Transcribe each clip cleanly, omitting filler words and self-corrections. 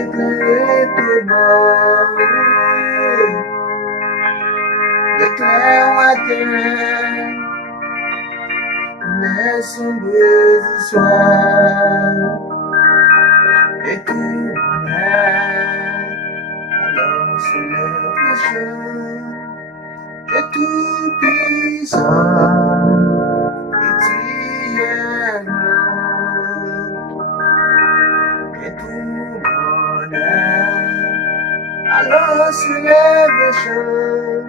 éclairé tout bas. L'éclair matin, les sombres du soir, et tout bonheur, alors se lève le jour, et tout puissant, et et tout bonheur, alors se lève le jour,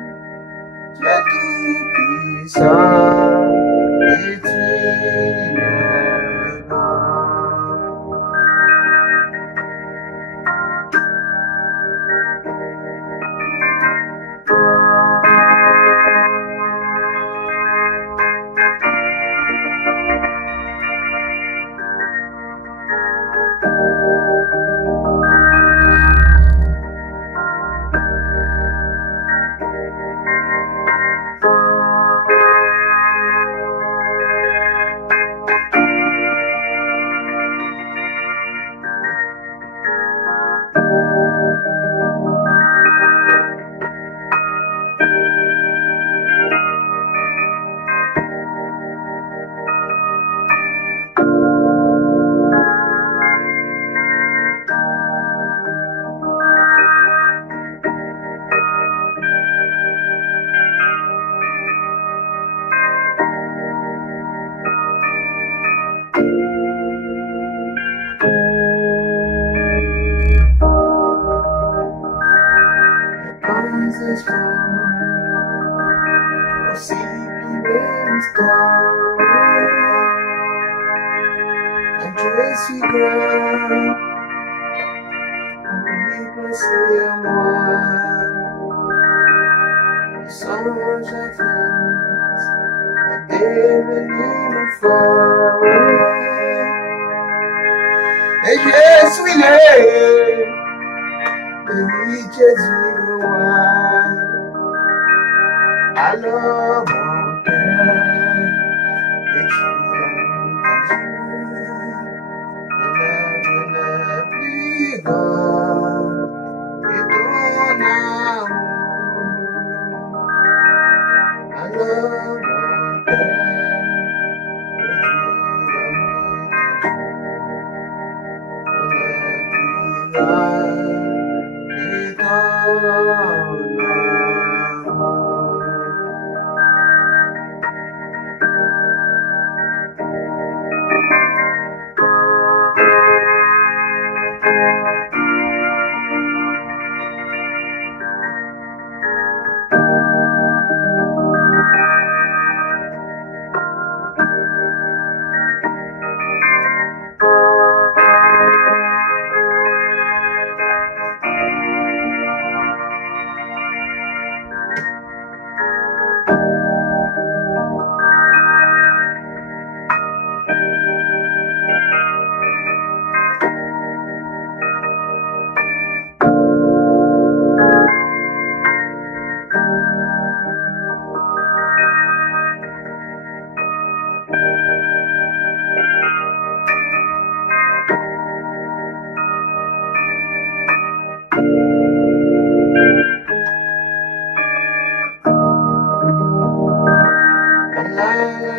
et tout puissant, et comes the storm, sleepy rainstorm, and tracy ground, and people say I'm wild. The sunshine flings, and they believe in fall. And yes, we lay, the reaches we go wide. I love all that, it's you that we God, it's all now. I love all that, it's you that we God, it's all la la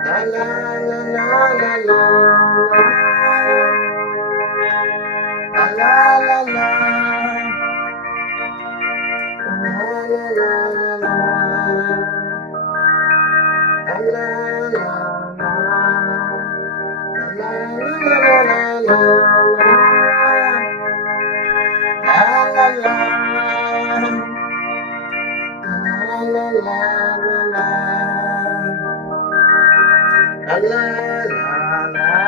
la la la la la la la la la la la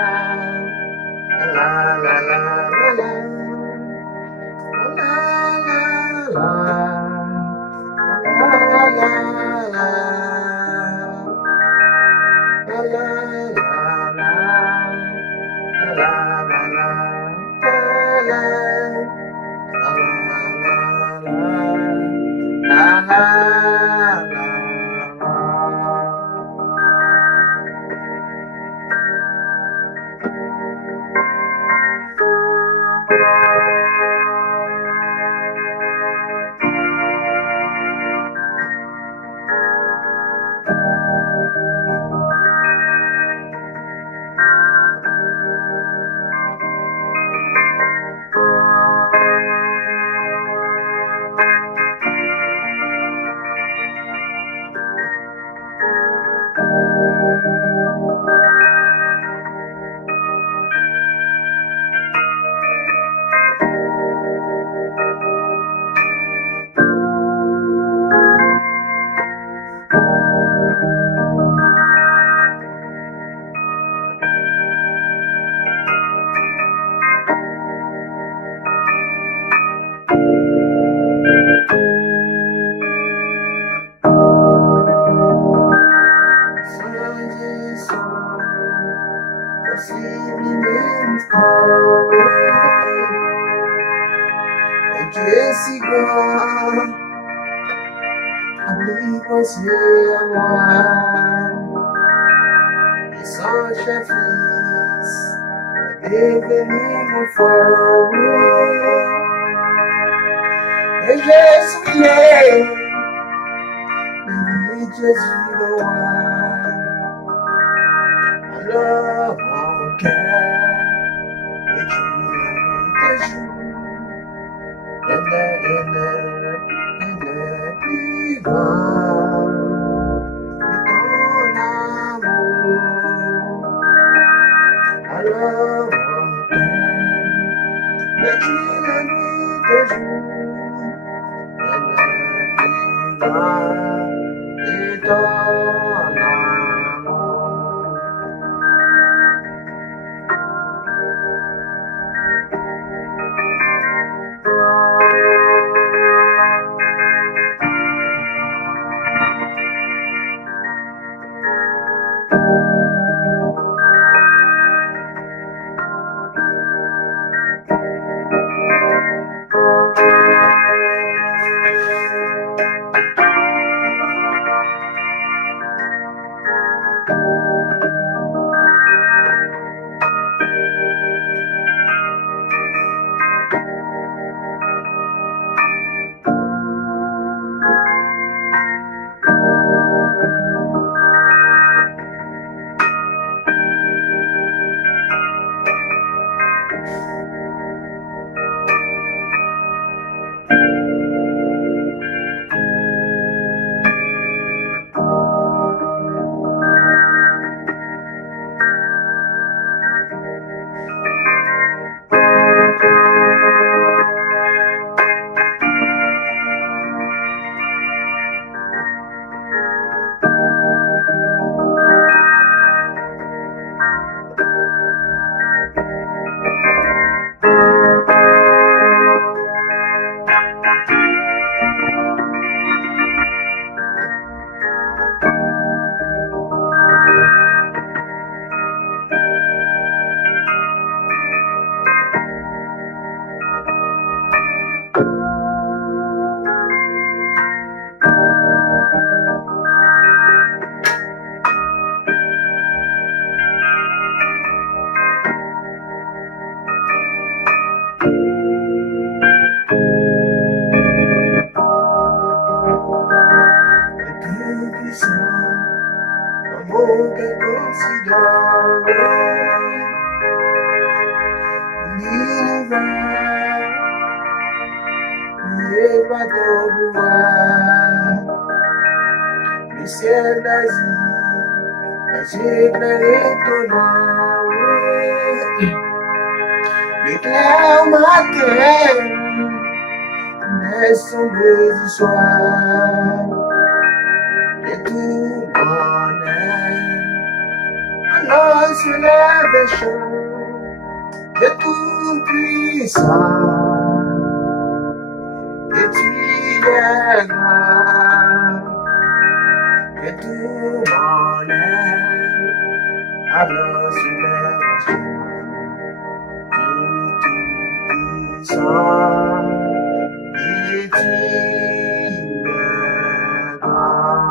tu es si grand, applique-moi à moi. Et sans chef fils, devenu mon foyer. Et j'ai soufflé, oui, Jésus le roi. Alors mon cœur, et tu tes jours, elle est plus grande que ton amour. Alors mon cœur, et tu la nuit tes jours, elle est plus grande que ton amour. L'amour qu'elle considère l'univers n'est pas ton pouvoir. Le ciel d'Asie est éclairé étonnant. L'éclair matin n'est sombre du soir. Et tout mon air alors se lève et chante de tout puissant. Et tu es grand. Et tout mon air alors se lève et chante de tout puissant. Et tu es grand.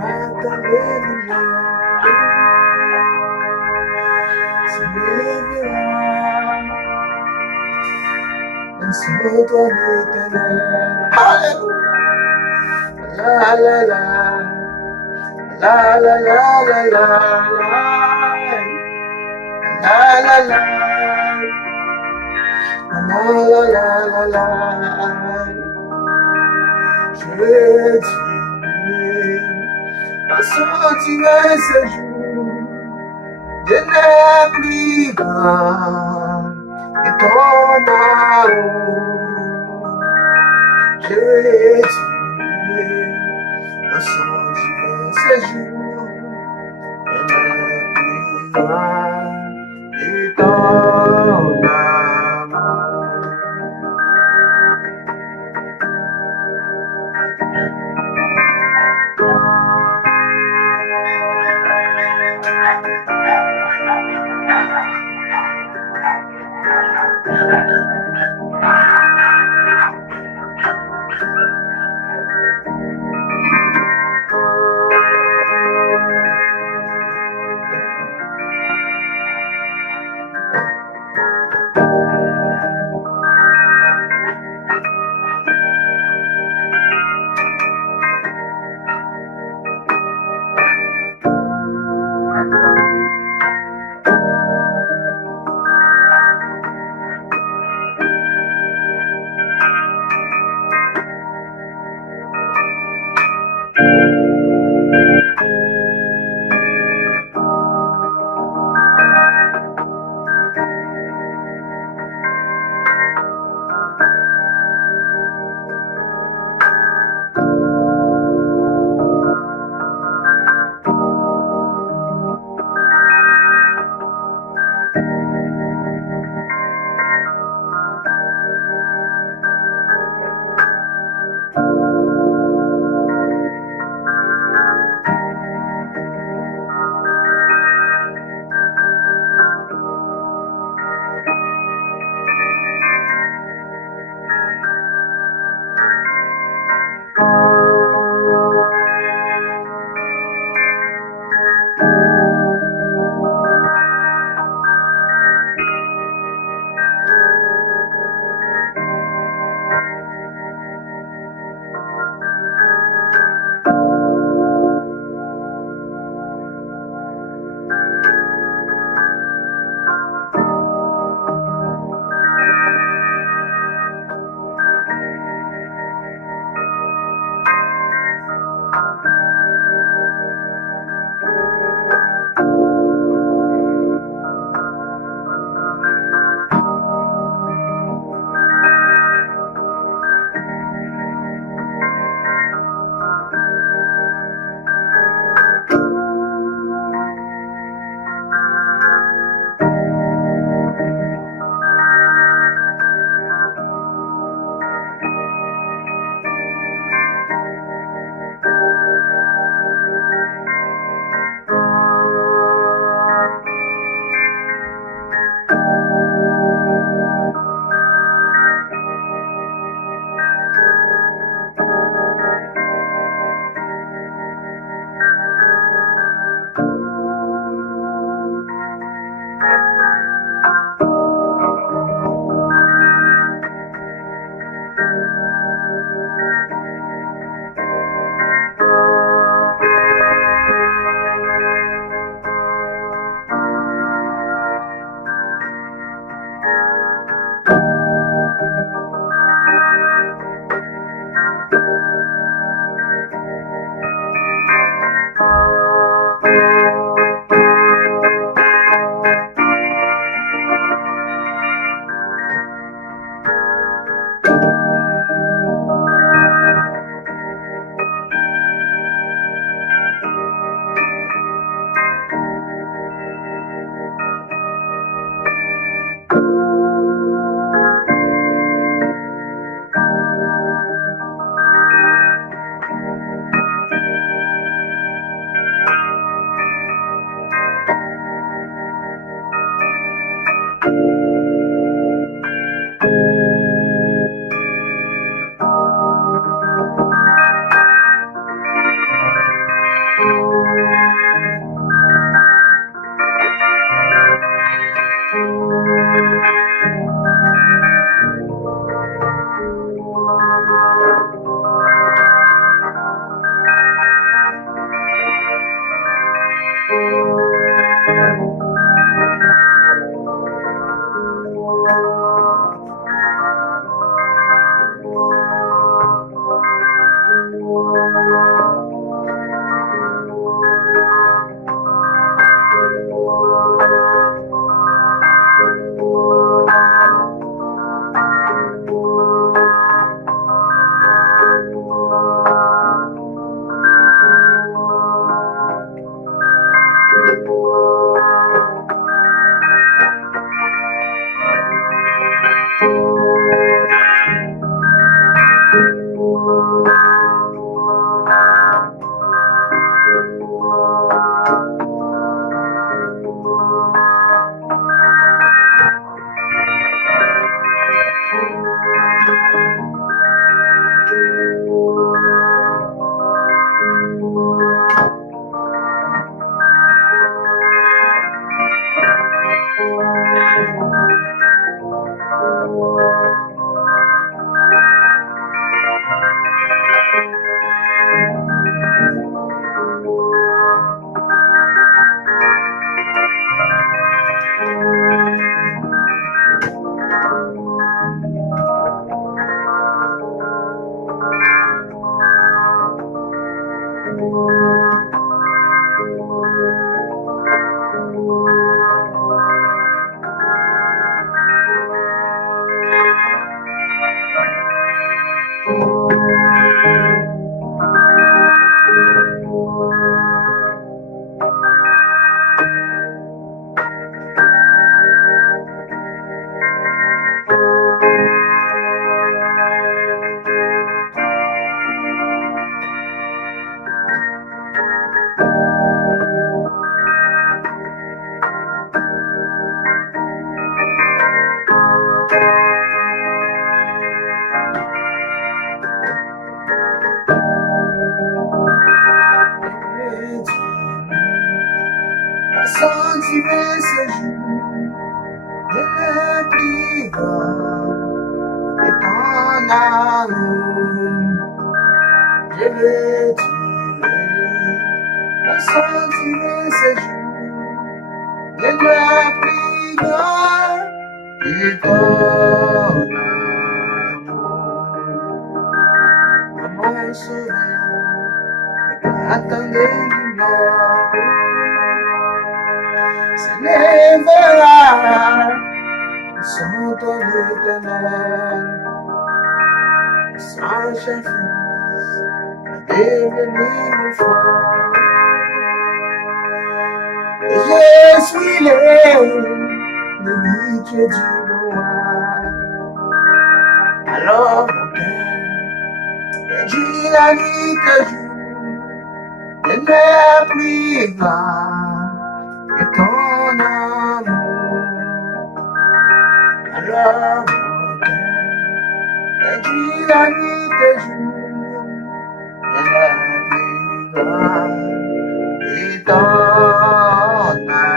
Hallelujah. Savior, and so hallelujah. La la la. La la la la la la. La la la. La la la la la. Je dis, à sortir ce jour, je n'ai plus grand et ton amour. Je dis, à sortir ce jour, je n'ai plus grand et ton amour. Sentirai ce jour de le plus grand de ton amour. Je le dirai, je sentirai ce jour de le plus grand de ton amour. Mon sauveur, attendez du nord. Se lèvera sans ton éternel, sans chef, devenir mon frère. Et je suis l'héritier du roi. Alors mon cœur dit la nuit que jour, et ne plus grand que ton amour. Alors mon cœur dit la nuit que jour, et ne plus grand que ton amour.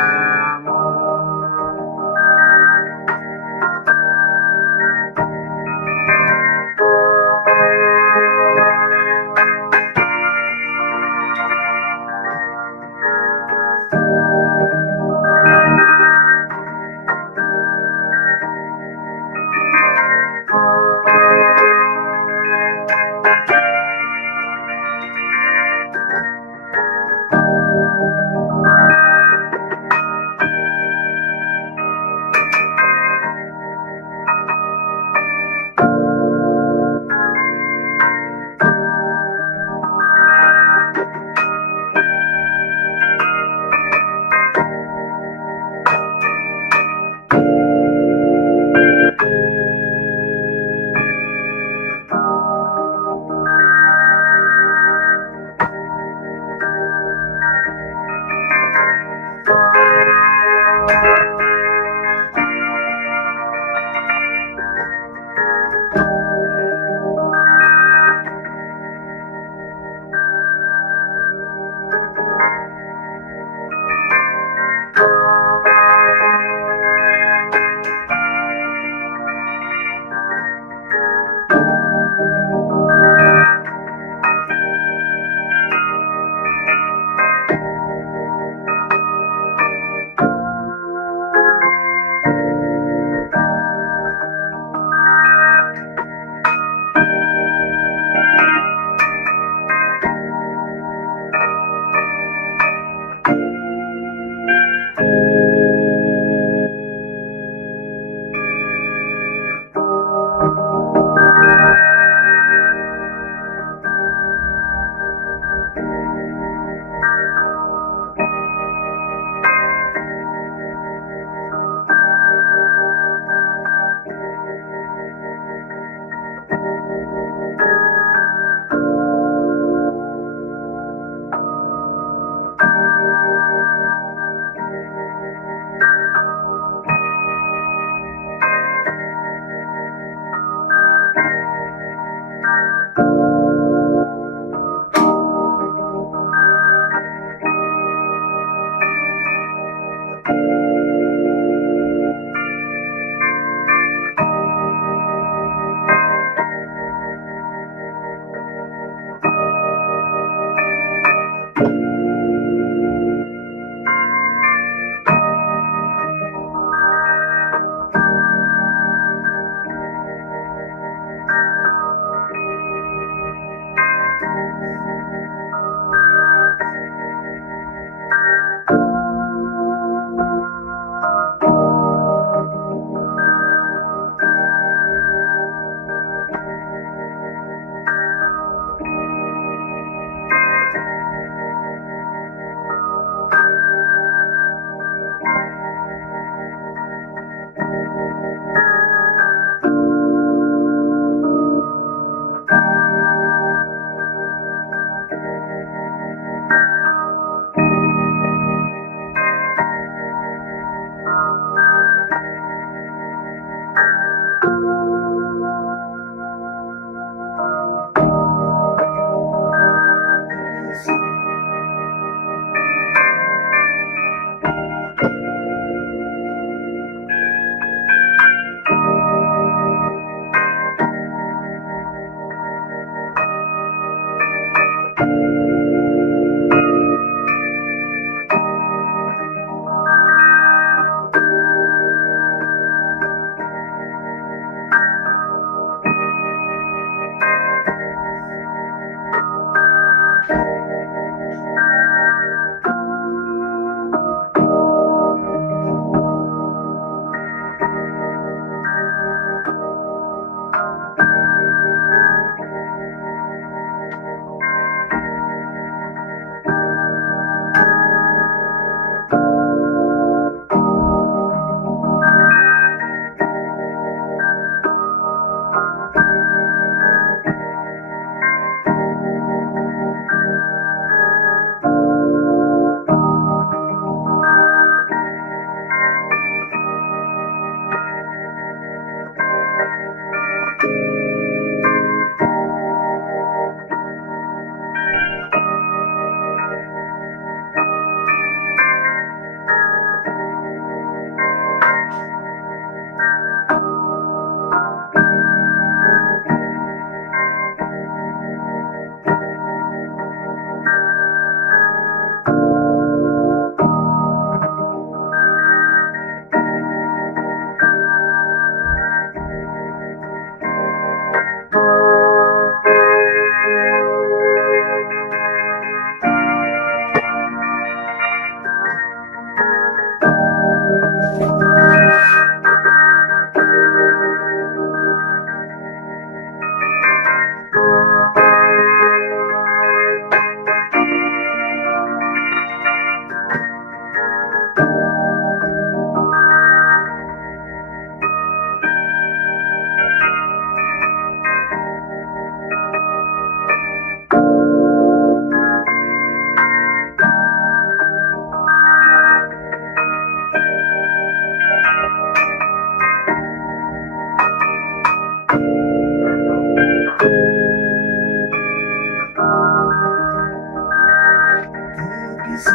puissant,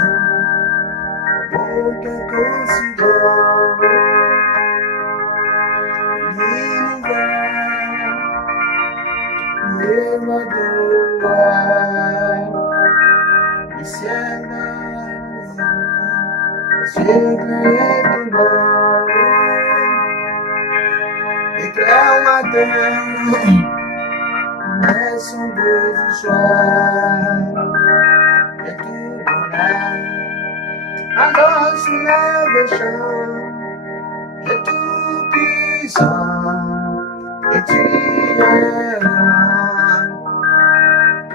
aucun considère l'univers, le ciel, secret de l'or, éclair matin, mais son beau du soir, et tout bonheur, alors soulève le chant, et tout puissant, et tu es là,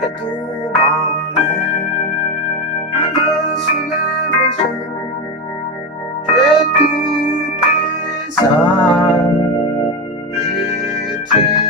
et tout bonheur, alors soulève le chant, et tout puissant, et tu